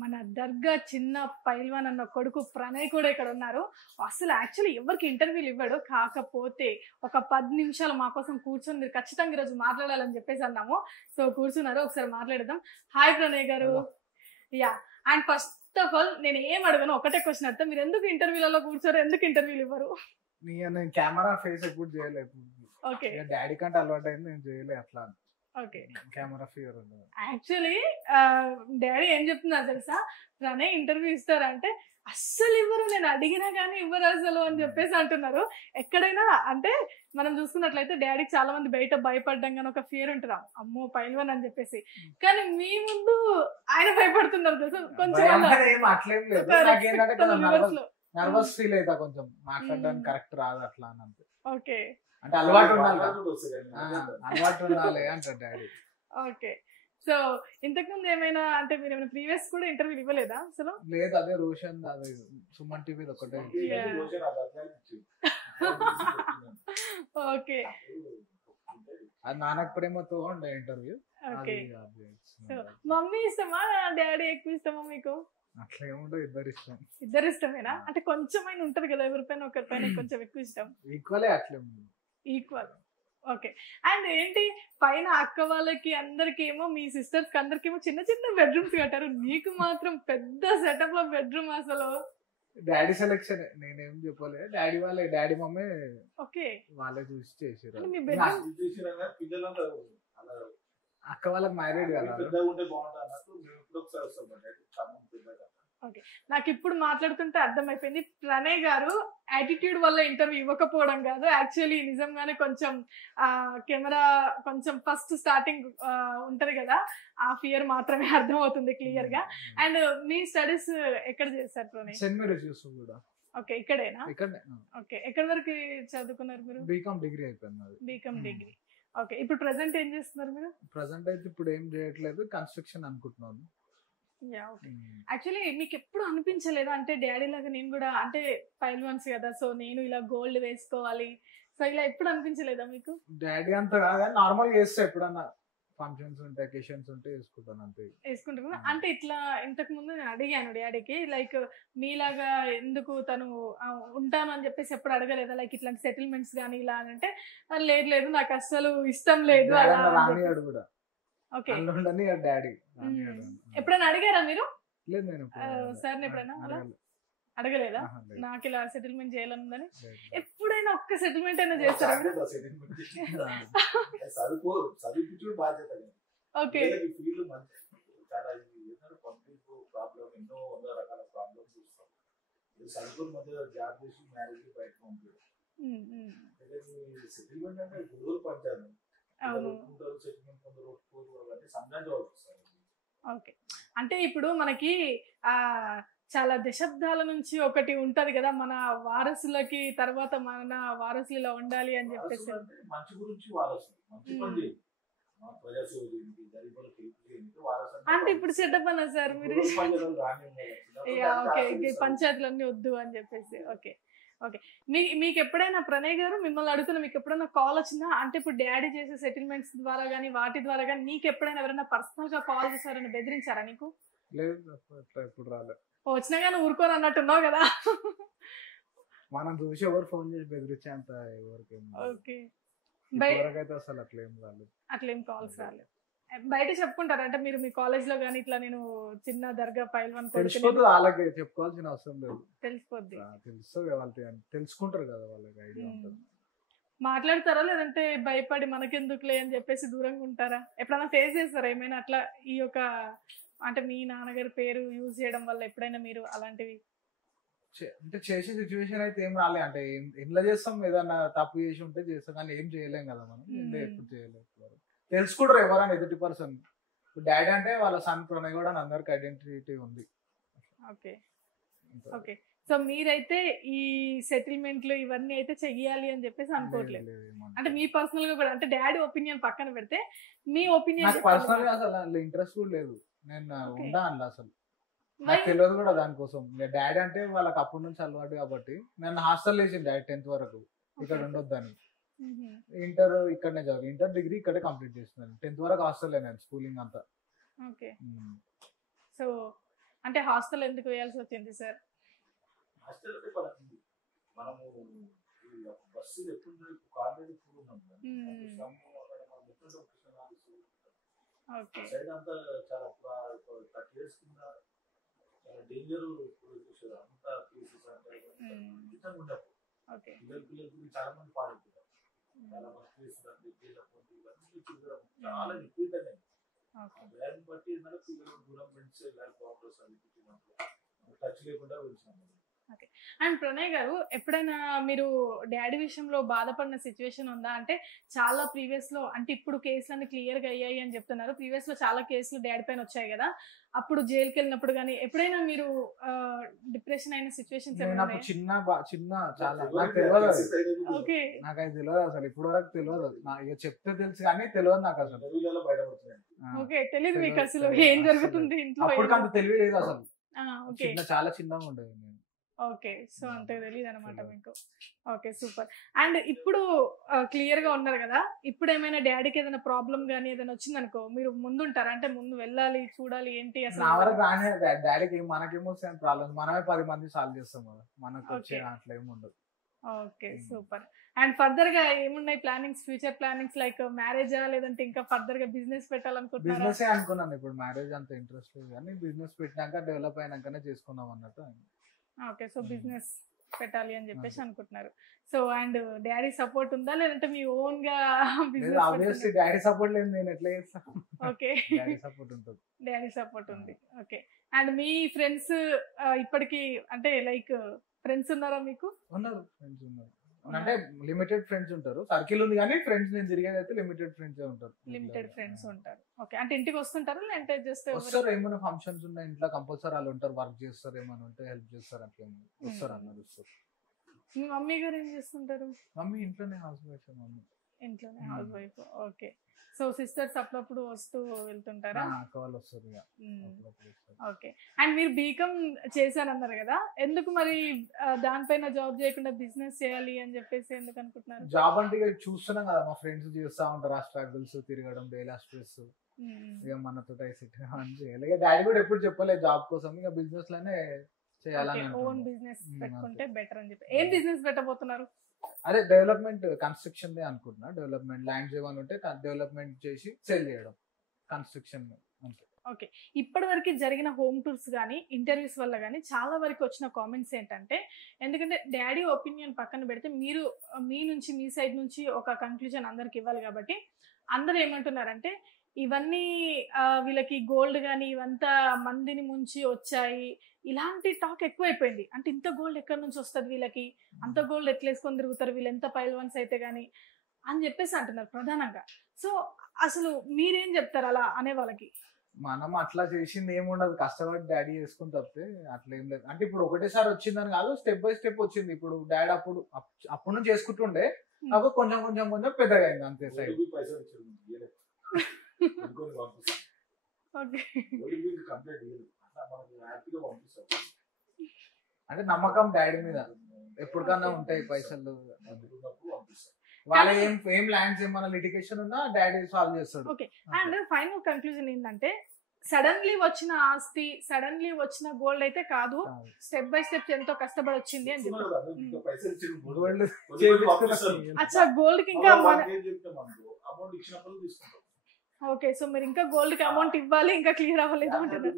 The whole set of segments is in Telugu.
మన దర్గా చిన్న పైల్వాన్ అన్న కొడుకు ప్రణయ్ కూడా ఇక్కడ ఉన్నారు. అసలు యాక్చువల్లీ ఎవరికి ఇంటర్వ్యూలు ఇవ్వడు. కాకపోతే ఒక 10 నిమిషాలు మా కోసం కూర్చొని మీరు ఖచ్చితంగా ఈరోజు మాట్లాడాలని చెప్పేసి అన్నాము. సో కూర్చున్నారు, ఒకసారి మాట్లాడదాం. హాయ్ ప్రణయ్ గారు. Yeah, and first of all నేను ఏం అడగను, ఒకటే క్వశ్చన్ అర్థం, మీరు ఎందుకు ఇంటర్వ్యూలలో కూర్చోరు, ఎందుకు ఇంటర్వ్యూలు ఇవ్వరు? నేను కెమెరా ఫేస్ ఎప్పుడు చేయలేదు. ఓకే, డాడీ కంటే అలవాటు అయింది, నేను చేయలేదు అట్లా. ఓకే, కెమెరా ఫియర్ ఉంది. యాక్చువల్లీ డాడీ ఏం చెప్తున్నారు తెలుసా, ప్రణయ్ ఇంటర్వ్యూ ఇస్తారంటే అస్సలు ఇవ్వరు, నేను అడిగినా కానీ ఇవ్వరు అసలు అని చెప్పేసి అంటున్నారు. ఎక్కడైనా అంటే మనం చూసుకున్నట్లయితే డాడీకి చాలా మంది బయట భయపడ్డం కానీ ఒక ఫియర్ ఉంటుందా, అమ్మో పైల్వాన్ అని చెప్పేసి, కానీ మీ ముందు ఆయన భయపడుతున్నారు తెలుసా కొంచెం. నర్వస్ ఫీల్ అవుతా కొంచెం, మాట్లాడడానికి కరెక్ట్ రాదు అట్లా అని అంతే. ఓకే, అంటే అలవాటు ఉండాలి, అలవాటు ఉండాలి అంటారు డాడీ. ఓకే, సో ఇంతకు ముందు ఏమైనా అంటే మీరు ఏమైనా ప్రీవియస్ కూడా ఇంటర్వ్యూ ఇవ్వలేదా అసలు? లేదు, అదే రోషన్, అదే సుమన్ టీవీ ఒకటే. ఓకే, అది నానక్ ప్రేమతో ఉండే ఇంటర్వ్యూ. ఓకే, సో మమ్మీ ఇష్టమా డాడీ ఎక్కువ ఇష్టమా మీకు? అట్లా ఏముండదు, ఇద్దరు ఇష్టం. ఇద్దరు ఇష్టమేనా? అంటే కొంచెమైనా ఉంటది కదా ఎవరిపైన ఒకరిపైన కొంచెం ఎక్కువ ఇష్టం. ఈక్వలే, అట్లే ఈక్వల్. ఓకే, అండ్ ఏంటి పైన అక్క వాళ్ళకి అందరికి ఏమో, మీ సిస్టర్స్ కి అందరికి ఏమో చిన్న చిన్న బెడ్రూమ్స్ కట్టారు, నీకు మాత్రం పెద్ద సెటప్ లో బెడ్రూమ్ అసలు. డాడీ సెలెక్షన్, నేనేం చెప్పలే, డాడీ వాళ్ళే, డాడీ మమ్మీ ఓకే వాళ్ళే చూసి చేసారు. అక్క వాళ్ళకి మ్యారీడ్ కదా. ఓకే, నాకు ఇప్పుడు మాట్లాడుతుంటే అర్థమైపోయింది, ప్రణయ్ గారు యాటిట్యూడ్ వల్ల ఇంటర్వ్యూ ఇవ్వకపోవడం కాదు, యాక్చువల్లీ నిజంగానే కొంచెం కెమెరా కొంచెం ఫస్ట్ స్టార్టింగ్ ఉంటది కదా, ఆ ఫియర్ మాత్రమే అర్థమవుతుంది క్లియర్ గా. అండ్ మీ స్టడీస్ ఎక్కడ చేశారు ప్రణయ్? సెయింట్ మేరీస్ యూసుఫ్ కూడా. ఓకే, ఇక్కడేనా? ఇక్కడనే. ఓకే, ఎక్కడి వరకు చదువుకున్నారు మీరు? బీకామ్ డిగ్రీ అయిపోయింది. BCom degree. ఓకే, ఇప్పుడు ప్రెసెంట్ ఏం చేస్తున్నారు మీరు? ప్రెసెంట్ అయితే ఇప్పుడు ఏం చేయట్లేదు, కన్స్ట్రక్షన్ అనుకుంటున్నాను. యాక్చువల్లీ మీకు ఎప్పుడు అనిపించలేదా, అంటే డాడీ లాగా నేను కూడా అంటే పైల్వాన్స్ కదా, సో నేను ఇలా గోల్డ్ వేసుకోవాలి, సో ఇలా ఎప్పుడు అనిపించలేదా మీకు? డాడీ అంత కాదు, నార్మల్ గా చేస్తే ఎప్పుడన్నా ఫంక్షన్స్ ఉంటే, అకేషన్స్ ఉంటే వేసుకుంటాను అంతే. వేసుకుంటున్నా అంటే ఇట్లా ఇంతకు ముందు నేను అడిగాను డాడీకి, లైక్ మీలాగా ఎందుకు తను ఉంటాను అని చెప్పేసి ఎప్పుడు అడగలేదా, లైక్ ఇట్లాంటి సెటిల్మెంట్స్ కానీ ఇలా అని అంటే లేదు లేదు నాకు అస్సలు ఇష్టం లేదు అలా. కూడా ఓకే, డాడీ ఎప్పుడైనా అడిగారా మీరు? లేదు, నేను సార్ ఎప్పుడైనా అలా అడగలేదా, నాకు ఇలా సెటిల్మెంట్ చేయాలనుందని? ఎప్పుడైనా ఒక్క సెటిల్మెంట్ అయినా చేస్తారా? ఓకే, ఓకే, అంటే ఇప్పుడు మనకి చాలా దశాబ్దాల నుంచి ఒకటి ఉంటది కదా, మన వారసులకి తర్వాత మన వారసులు ఇలా ఉండాలి అని చెప్పేసి. అంటే ఇప్పుడు సెటప్ అన్నా సార్ మీరు? ఓకే, పంచాయతీలు అన్ని వద్దు అని చెప్పేసి. ఓకే, ఓకే, మీకు ఎప్పుడైనా ప్రణయ్ గారు మిమ్మల్ని అడుగుతున్నా, మీకు ఎప్పుడైనా కాల్ వచ్చిందా, అంటే ఇప్పుడు డాడీ చేసే సెటిల్మెంట్స్ ద్వారా కానీ వాటి ద్వారా కానీ నీకు ఎప్పుడైనా ఎవరైనా పర్సనల్ గా కాల్ చేశారని బెదిరించారా నీకు? ఎప్పుడు రాలేదు. వచ్చినా కానీ ఊరుకోని అన్నట్టున్నావు కదా. మనం చూసి ఎవరు ఫోన్ చేసి బెదిరించే అంత ఎవరికి. ఓకే, అసలు అట్లేం రాలేదు, అట్లేం కాల్స్ రాలేదు. బయట చెప్పుకుంటారు అంటే మీరు మీ కాలేజ్ లో కానీ ఇట్లా నేను చిన్న దర్గా పైల్వాన్ వాళ్ళకి చెప్పుకోవాల్సిన అవసరం లేదు, తెలిసిపోద్ది, తెలుస్తుంది వాళ్ళకి, తెలుసుకుంటారు కదా, వాళ్ళకి ఐడియా ఉంటుంది. మాట్లాడతారా లేదంటే భయపడి మనకెందుకులే అని చెప్పేసి దూరంగా ఉంటారా? ఎప్పుడైనా ఫేస్ చేస్తారా ఏమైనా అట్లా, ఈ యొక్క అంటే మీ నాన్నగారి పేరు యూజ్ చేయడం వల్ల ఎప్పుడైనా మీరు అలాంటివి? అంటే చేసే సిచ్యువేషన్ అయితే ఏం రాలే, అంటే ఇంట్లో చేస్తాం, ఏదన్నా తప్పు చేసి ఉంటే చేస్తాం, కానీ ఏం చేయలేం కదా మనం, ఎప్పుడు చేయలేదు. తెలుసుకుంటారు ఎవరైనా ఎదుటి పర్సన్. డాడీ అంటే వాళ్ళ సన్ ప్రణయ్ కూడా అందరికి ఐడెంటిటీ ఉంది. ఓకే, ఓకే, సో మీరైతే ఈ సెటిల్మెంట్లు ఇవన్నీ అయితే చెయ్యాలి అని చెప్పేసి అనుకోవట్లేదు, అంటే మీ పర్సనల్ గా కూడా, అంటే డాడీ ఒపీనియన్ పక్కన పెడితే మీ ఒపీనియన్? పర్సనల్ గా అసలు ఇంట్రెస్ట్ కూడా లేదు, నేను ఉండా అందులో అసలు, నాకు తెలియదు కూడా దానికోసం. డాడీ అంటే వాళ్ళకి అప్పటి నుంచి అలవాటు కాబట్టి, నన్ను హాస్టల్ వేసింది డాడీ 10th వరకు ఇక్కడ ఉండొద్దని. ఇంటర్ ఇక్కడనే చదివి, ఇంటర్ డిగ్రీ ఇక్కడే కంప్లీట్ చేస్తున్నాను, 10th వరకు హాస్టల్ నేను స్కూలింగ్ అంతా. ఓకే, సో అంటే హాస్టల్ ఎందుకు వేయాల్సి వచ్చింది సార్? హాస్టల్ అంటే పడుతుంది మనము బస్సు ఎప్పుడు కాలేజ్ ఎప్పుడు ఉన్నాం సైడ్ అంతా చాలా 30 years కింద చాలా డేంజర్ చూసారు అంతా కేసెస్ అంటే పిల్లలు చాలా మంది పాడైపోతారు చాలా మంది కేసులు అంటే చాలా విపరీతంగా దాన్ని బట్టి ఏంటంటే పిల్లలు దూరం ఫ్రెండ్స్ టచ్ లేకుండా వెళ్తున్నాం. అండ్ ప్రణయ్ గారు, ఎప్పుడైనా మీరు డాడీ విషయంలో బాధపడిన సిచ్యువేషన్ ఉందా? అంటే చాలా ప్రీవియస్ లో, అంటే ఇప్పుడు కేసులన్నీ క్లియర్ గా అయ్యాయి అని చెప్తున్నారు, ప్రీవియస్ లో చాలా కేసులు డాడీ పైన వచ్చాయి కదా, అప్పుడు జైలుకి వెళ్ళినప్పుడు కానీ ఎప్పుడైనా మీరు డిప్రెషన్ అయిన సిచ్యువేషన్స్ చిన్న చాలా నాకు తెలియదు, నాకు అది తెలియదు అసలు, ఇప్పుడు వరకు తెలియదు, చెప్తే తెలుసు కానీ తెలియదు నాకు అసలు. ఓకే, తెలియదు మీకు అసలు ఏం జరుగుతుంది ఇంట్లో? అంత తెలియలేదు అసలు, చాలా చిన్నగా ఉండేది. ఓకే, సో అంతే తెలియదు అనమాట మీకు. Okay, super. అండ్ ఇప్పుడు క్లియర్ గా ఉన్నారు కదా, ఇప్పుడు ఏమైనా డాడీకి ఏదైనా ప్రాబ్లం గానీ ఏదైనా వచ్చిందనుకో మీరు ముందుంటారా? అంటే ముందు వెళ్ళాలి చూడాలి ఏంటి అసలు? డాడీకి మనకేమో ప్రాబ్లమ్ మనమే 10 మంది సాల్వ్ చేస్తాం కదా, మనకు వచ్చే అట్లా ఏమి ఉండదు. Okay, super. అండ్ ఫర్దర్ గా ఏమున్నాయి ప్లానింగ్స్, ఫ్యూచర్ ప్లానింగ్స్? లైక్ మ్యారేజా లేదంటే ఇంకా ఫర్దర్ గా బిజినెస్ పెట్టాలనుకుంటున్నారా? బిజినెస్ అనుకున్నాను, ఇప్పుడు మ్యారేజ్ అంత ఇంట్రెస్ట్ లేదు కానీ బిజినెస్ పెట్టినాక డెవలప్ అయినాకనే చేసుకున్నాం అన్నట్టు. ఓకే, సో బిజినెస్ పెట్టాలి అని చెప్పేసి అనుకుంటున్నారు. సో అండ్ డాడీ సపోర్ట్ ఉందా లేదంటే మీ ఓన్ గా బిజినెస్? ఆబ్వియస్లీ డాడీ సపోర్ట్ లేదు, నేను ఎట్లా చేస్తాను. ఓకే, డాడీ సపోర్ట్ ఉంటుంది. డాడీ సపోర్ట్ ఉంది. ఓకే, అండ్ మీ ఫ్రెండ్స్ ఇప్పటికి అంటే లైక్ ఫ్రెండ్స్ ఉన్నారా మీకు? ఉన్నారు, ఫ్రెండ్స్ ఉన్నారు, అంటే లిమిటెడ్ ఫ్రెండ్స్ ఉంటారు, సర్కిల్ ఉంది కానీ ఫ్రెండ్స్ నేను తిరిగేది అయితే లిమిటెడ్ ఫ్రెండ్స్ ఉంటారు. లిమిటెడ్ ఫ్రెండ్స్ ఉంటారు. ఓకే, అంటే ఇంటికి వస్తుంటారు లేదంటే జస్ట్ వస్తారు, ఏమైనా ఫంక్షన్స్ ఉన్నాయి ఇంట్లో కంపల్సరీ వాళ్ళు ఉంటారు, వర్క్ చేస్తారు, ఏమైనా ఉంటే హెల్ప్ చేస్తారు, అట్లా వస్తారు అన్నారు. మీ మమ్మీ గారు ఏం చేస్తుంటారు? మమ్మీ ఇంట్లోనే హౌస్ వైఫ్. మమ్మీ ఇంట్లోనే house wife. Okay, so sisters అప్పుడప్పుడు వస్తూ వెళ్తుంటారా? వాళ్ళు వస్తారు. ఓకే, అండ్ మీరు బీకామ్ చేశారన్నారు కదా, ఎందుకు మరి దానిపైన జాబ్ చేయకుండా బిజినెస్ చేయాలి అని చెప్పేసి ఎందుకు అనుకుంటున్నారు? జాబ్ అంటే చూస్తున్నాం కదా, మా ఫ్రెండ్స్ చేస్తా ఉంటారు, ఆ స్ట్రగుల్స్, తిరగడం, డైలీ స్ట్రెస్, ఇక మనతో డాడీ కూడా ఎప్పుడు చెప్పలేదు జాబ్ కోసం, ఇక బిజినెస్ లోనే చేయాలని. ఓన్ బిజినెస్ పెట్టుకుంటే బెటర్ అని చెప్పి. ఏం బిజినెస్ పెట్టబోతున్నారు? అదే డెవలప్మెంట్, కన్స్ట్రక్షన్ అంటున్నా. డెవలప్మెంట్ ల్యాండ్స్ ఏమైనా ఉంటే డెవలప్మెంట్ చేసి సేల్ చేయడం, కన్స్ట్రక్షన్ అంతే. ఓకే, ఇప్పటి వరకు జరిగిన హోమ్ టూర్స్ కానీ ఇంటర్వ్యూస్ వల్ల కానీ చాలా వరకు వచ్చిన కామెంట్స్ ఏంటంటే, ఎందుకంటే డాడీ ఒపీనియన్ పక్కన పెడితే మీరు మీ నుంచి మీ సైడ్ నుంచి ఒక కంక్లూజన్ అందరికి ఇవ్వాలి కాబట్టి అందరు ఏమంటున్నారంటే, ఇవన్నీ వీళ్ళకి గోల్డ్ కానీ ఇవంతా మందిని ముంచి వచ్చాయి, ఇలాంటి టాక్ ఎక్కువైపోయింది. అంటే ఇంత గోల్డ్ ఎక్కడి నుంచి వస్తుంది వీళ్ళకి, అంత గోల్డ్ ఎట్లా వేసుకొని తిరుగుతారు వీళ్ళు, ఎంత పైల్వాన్స్ అయితే కానీ అని చెప్పేసి అంటున్నారు ప్రధానంగా. సో అసలు మీరేం చెప్తారు అలా అనే వాళ్ళకి? మనం అట్లా చేసింది ఏముండదు, కష్టపడి డాడీ చేసుకుని తప్పితే అట్లా ఏం లేదు. అంటే ఇప్పుడు ఒకటేసారి వచ్చిందని కాదు, స్టెప్ బై స్టెప్ వచ్చింది. ఇప్పుడు డాడీ అప్పుడు నుంచి చేసుకుంటుండే, అప్పుడు కొంచెం కొంచెం కొంచెం పెద్దగా అయింది అంతే. సైడ్ అంటే నమ్మకం డాడీ మీద ఎప్పటికన్నా ఉంటాయి పైసలు. వాళ్ళ ఏం ల్యాండ్స్ ఏమన్నా లిటిగేషన్ ఉన్నా డాడీ సాల్వ్ చేస్తాడు. ఓకే, అండ్ ఫైనల్ కంక్లూజన్ ఏంటంటే, సడన్లీ వచ్చిన ఆస్తి, సడన్లీ వచ్చిన గోల్డ్ అయితే కాదు, స్టెప్ బై స్టెప్ ఎంతో కష్టపడి వచ్చింది అని చెప్పారు. అచ్చా, గోల్డ్ కి ఇంకా ఓకే, సో మీరు ఇంకా గోల్డ్ కి అమౌంట్ ఇవ్వాలి, ఇంకా క్లియర్ అవ్వలేదు అంటున్నారు.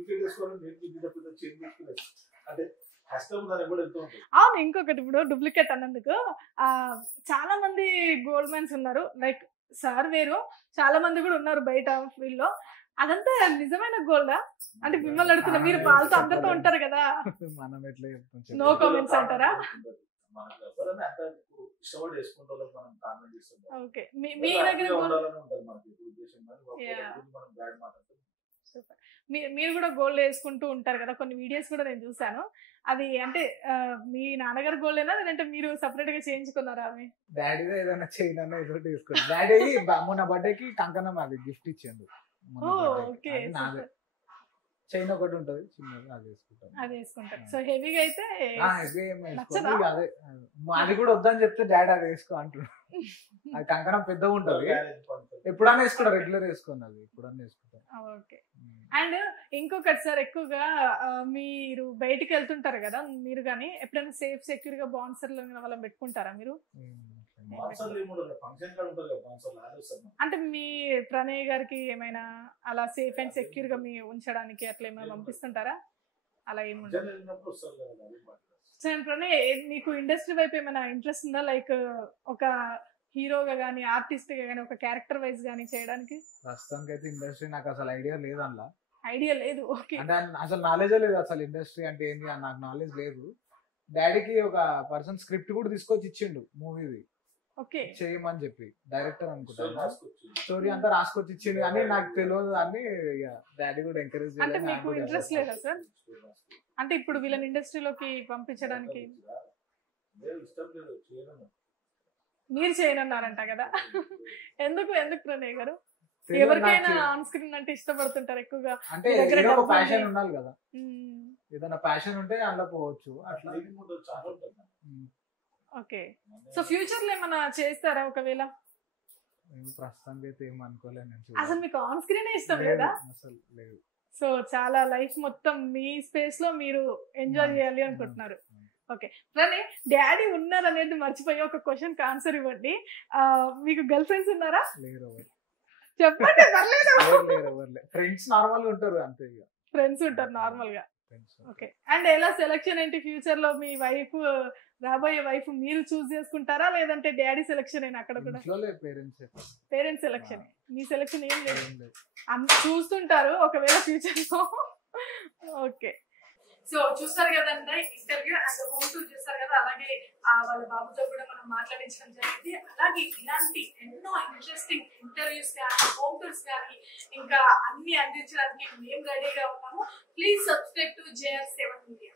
అవును, ఇంకొకటి ఇప్పుడు డూప్లికేట్ అన్నందుకు చాలా మంది గోల్డ్ మ్యాన్స్ ఉన్నారు, లైక్ సార్ వేరు, చాలా మంది కూడా ఉన్నారు బయట వీళ్ళలో. అదంతా నిజమైన గోల్డా? అంటే మిమ్మల్ని అడుగుతున్నా, మీరు వాళ్ళతో అందరితో ఉంటారు కదా, నో కామెంట్స్ అంటారా? ఓకే, మీ దగ్గర మీరు కూడా గోల్డ్ వేసుకుంటూ ఉంటారు కదా, కొన్ని వీడియోస్ కూడా నేను చూసాను. అది అంటే మీ నాన్నగారు గోల్డేనా లేదంటే మీరు సపరేట్ గా చేయించుకున్నారా? అవి డాడీ ఏదైనా చైన్ అన్న ఏదో తీసుకున్నా. డాడీ మొన్న బర్త్డేకి కంకణం అది గిఫ్ట్ ఇచ్చిండు. చైన్ ఒకటి ఉంటది చిన్నది, అది వేసుకుంటారు. సో హెవీగా అయితే అదే అది కూడా వద్దని చెప్తే డాడీ అది వేసుకో అంటున్నాడు. అది కంకణం పెద్దగా ఉంటది, ఎప్పుడన్నా వేసుకుంటా, రెగ్యులర్ వేసుకున్నది ఎప్పుడన్నా వేసుకుంటా. ఓకే. అండ్ ఇంకొకటి సార్, ఎక్కువగా మీరు బయటికి వెళ్తుంటారు కదా, మీరు కానీ ఎప్పుడైనా సేఫ్ సెక్యూర్ గా బాన్సర్లు వాళ్ళని పెట్టుకుంటారా మీరు? అంటే మీ ప్రణయ్ గారికి ఏమైనా అలా సేఫ్ అండ్ సెక్యూర్ గా మీ ఉంచడానికి అట్లా ఏమైనా పంపిస్తుంటారా? అలా ఏముండదు సార్. ప్రణయ్, మీకు ఇండస్ట్రీ వైపు ఏమైనా ఇంట్రెస్ట్ ఉందా? లైక్ ఒక హీరోగా కానీ ఆర్టిస్ట్ గా కానీ ఒక క్యారెక్టర్ వైజ్ కానీ చేయడానికి? ప్రస్తుతానికి అయితే ఇండస్ట్రీ నాకు అసలు ఐడియా లేదు. అందులో ఐడియా లేదు. ఓకే. అంటే అసలు నాలెడ్జే లేదు. అసలు ఇండస్ట్రీ అంటే ఏంటి అని నాకు నాలెడ్జ్ లేదు. డాడీకి ఒక పర్సన్ స్క్రిప్ట్ కూడా తీసుకొచ్చి ఇచ్చిండు మూవీది, ఓకే, చేయమని చెప్పి. డైరెక్టర్ అనుకుంటా, స్టోరీ అంతా రాసుకొచ్చి ఇచ్చిండు కానీ నాకు తెలియదు అని డాడీ కూడా ఎంకరేజ్ అంటే మీకు ఇంట్రెస్ట్ లేదా సార్? అంటే ఇప్పుడు వీళ్ళని ఇండస్ట్రీలోకి పంపించడానికి మీరు చేయనన్నారంట కదా. ఎందుకు ప్రణయ్ గారు? ఎవరికైనా ఆన్ స్క్రీన్ అంటే ఇష్టపడుతుంటారు ఎక్కువగా. అంటే ప్యాషన్ ఉండాలి కదా, ఏదైనా ప్యాషన్ ఉంటే అందులో పోవచ్చు అట్లా. ఓకే. సో ఫ్యూచర్ లో ఏమైనా చేస్తారా ఒకవేళ? ప్రస్తుతానికి అయితే ఏం అనుకోలేదు. అసలు మీకు ఆన్ స్క్రీన్ ఇష్టం లేదా? అసలు లేదు. సో చాలా లైఫ్ మొత్తం మీ స్పేస్ లో మీరు ఎంజాయ్ చేయాలి అనుకుంటున్నారు. ఓకే. ప్రణయ్, డాడీ ఉన్నారు అనేది మర్చిపోయి ఒక క్వశ్చన్ కి ఆన్సర్ ఇవ్వండి. మీకు గర్ల్ ఫ్రెండ్స్ ఉన్నారా? లేరు. చెప్పండి, పర్లేదు. ఫ్రెండ్స్ నార్మల్ గా ఉంటారు అంతే. ఫ్రెండ్స్ ఉంటారు నార్మల్ గా. ఓకే. అండ్ ఎలా సెలక్షన్ ఏంటి ఫ్యూచర్ లో? మీ వైఫ్, రాబోయే వైఫ్ మీరు చూస్ చేసుకుంటారా లేదంటే డాడీ సెలక్షన్ అయినా? అక్కడ కూడా పేరెంట్స్ సెలక్షన్. మీ సెలక్షన్ ఏం లేదు, చూస్తుంటారు ఒకవేళ ఫ్యూచర్ లో. ఓకే. సో చూస్తారు కదండి ఇంటర్వ్యూ అండ్ హోమ్ టూర్ చూస్తారు కదా, అలాగే వాళ్ళ బాబుతో కూడా మనం మాట్లాడించడం జరిగింది. అలాగే ఇలాంటి ఎన్నో ఇంట్రెస్టింగ్ ఇంటర్వ్యూస్ కానీ హోమ్ టూర్స్ కానీ ఇంకా అన్ని అందించడానికి మేము రెడీగా ఉన్నాము. Please subscribe to JR7 Media.